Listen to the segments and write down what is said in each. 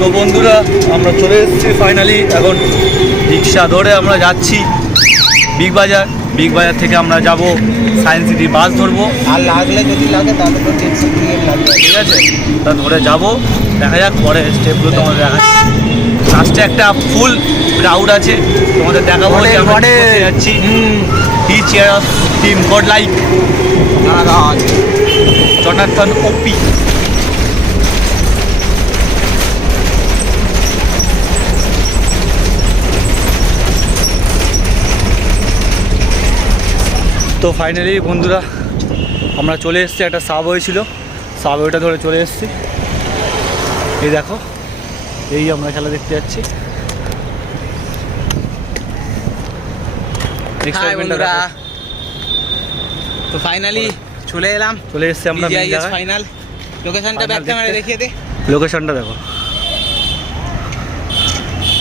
তো বন্ধুরা আমরা চলে এসেছি ফাইনালি। এখন রিক্সা ধরে আমরা যাচ্ছি বিগ বাজার। বিগ বাজার থেকে আমরা যাব সায়েন্স সিটি, বাস ধরবো। আর লাগলে যদি লাগে তাহলে তো ট্যাক্সি দিয়ে লাগবে, ঠিক আছে? তা ধরে যাব, দেখা যাক পরে স্টেপগুলো তোমাদের দেখাচ্ছি। লাস্টে একটা ফুল ক্রাউড আছে, তোমাদের দেখাবো যে আমরা কোথায় যাচ্ছি। He chair of team god like Janardhan OP. তো ফাইনালি বন্ধুরা আমরা চলে এসেছি, একটা সাবওয়ে ছিল, সাবওয়েটা ধরে চলে এসেছি। এই দেখো, এই আমরা খেলা দেখতে যাচ্ছি। তো ফাইনালি চলে এসেছি আমরা ফাইনাল। লোকেশনটা ব্যাক ক্যামেরা দেখিয়ে দে। লোকেশনটা দেখো,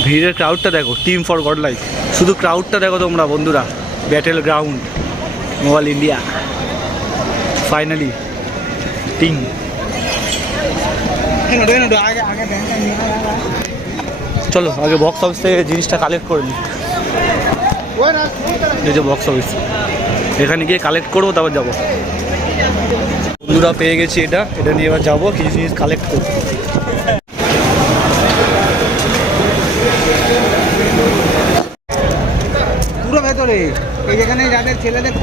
ভিড়ের ক্রাউডটা দেখো, টিম ফর গড লাইক। শুধু ক্রাউডটা দেখো তোমরা বন্ধুরা। Battle ground mobile India finally team. চলো আগে বক্স অফিস থেকে জিনিসটা কালেক্ট করে নিই। এই যে বক্স অফিস, এখানে গিয়ে কালেক্ট করবো, তারপর যাবো। বন্ধুরা পেয়ে গেছি এটা, এটা নিয়ে এবার যাবো কিছু জিনিস কালেক্ট করবো। পুরো ভেতরে এই যেখানে যাদের ছেলেদের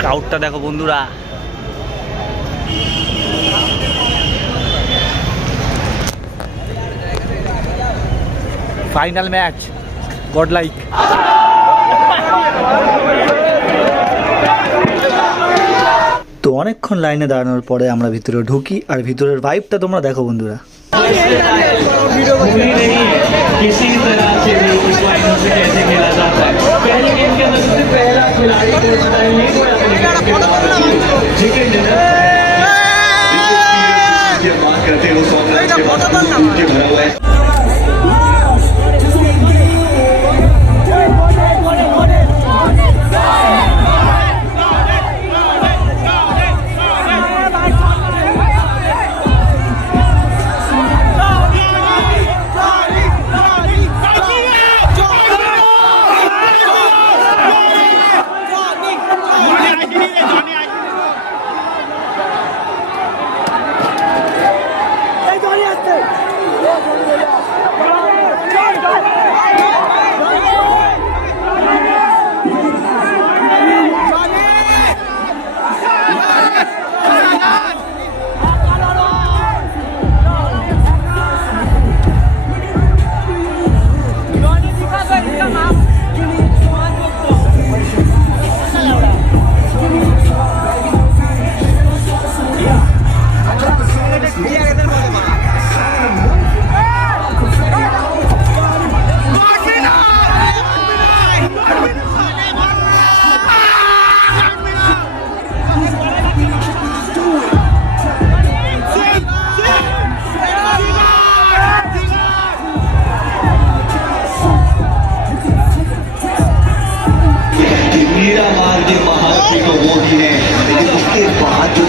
ক্রাউডটা দেখো বন্ধুরা। Final match god like. তো অনেকক্ষণ লাইনে দাঁড়ানোর পরে আমরা ভিতরে ঢুকি, আর ভিতরের ভাইবটা তোমরা দেখো বন্ধুরা। किसी तरह से भी इस फाइनल से कैसे खेला जाता है। पहले गेम के अंदर सबसे पहला खिलाड़ी को स्टाइल नहीं हुआ चिकन डिनर की बात करते हो सॉन्ग के बाद के भरा हुआ है।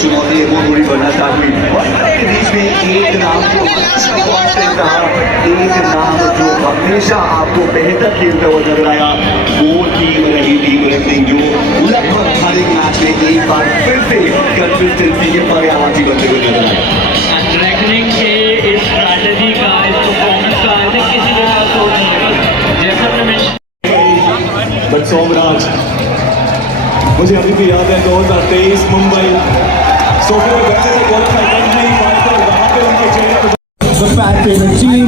चुनौती है वो पूरी करना चाहिए। और बीच में एक नाम जो एक नाम जो हमेशा आपको बेहतर खेलता हुआ नजर आया, वो टीम रही टीम सिंह, जो लगभग हर एक मैच में एक बार फिर से कंसिस्टेंसी के पर्यावाची बनते हुए नजर आया। रेकनिंग के इस स्ट्रैटेजी का, इस परफॉर्मेंस का आई थिंक किसी जगह सोच जैसा मैं बट सोमराज, मुझे अभी भी याद है 2023 मुंबई सोफे में बैठे थे, क्वालिफाई कर नहीं पाए थे, वहाँ पे उनके चेहरे पे the fan favorite team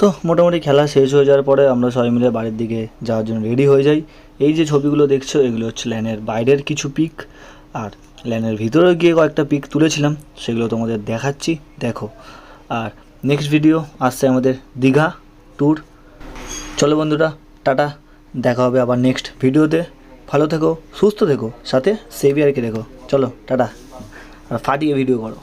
তো মোটামুটি খেলা শেষ হয়ে যাওয়ার পরে আমরা সবাই মিলে বাড়ির দিকে যাওয়ার জন্য রেডি হয়ে যাই। এই যে ছবিগুলো দেখছো এগুলো হচ্ছে ল্যানের বাইরের কিছু পিক, আর ল্যানের ভিতরে গিয়ে কয়েকটা পিক তুলেছিলাম, সেগুলো তোমাদের দেখাচ্ছি, দেখো। আর নেক্সট ভিডিও আসছে আমাদের দীঘা ট্যুর। চলো বন্ধুরা, টাটা, দেখা হবে আবার নেক্সট ভিডিওতে। ভালো থেকো, সুস্থ থেকো, সাথে সেভিয়ারকে দেখো। চলো টাটা, আর ফাটিয়ে ভিডিও করো।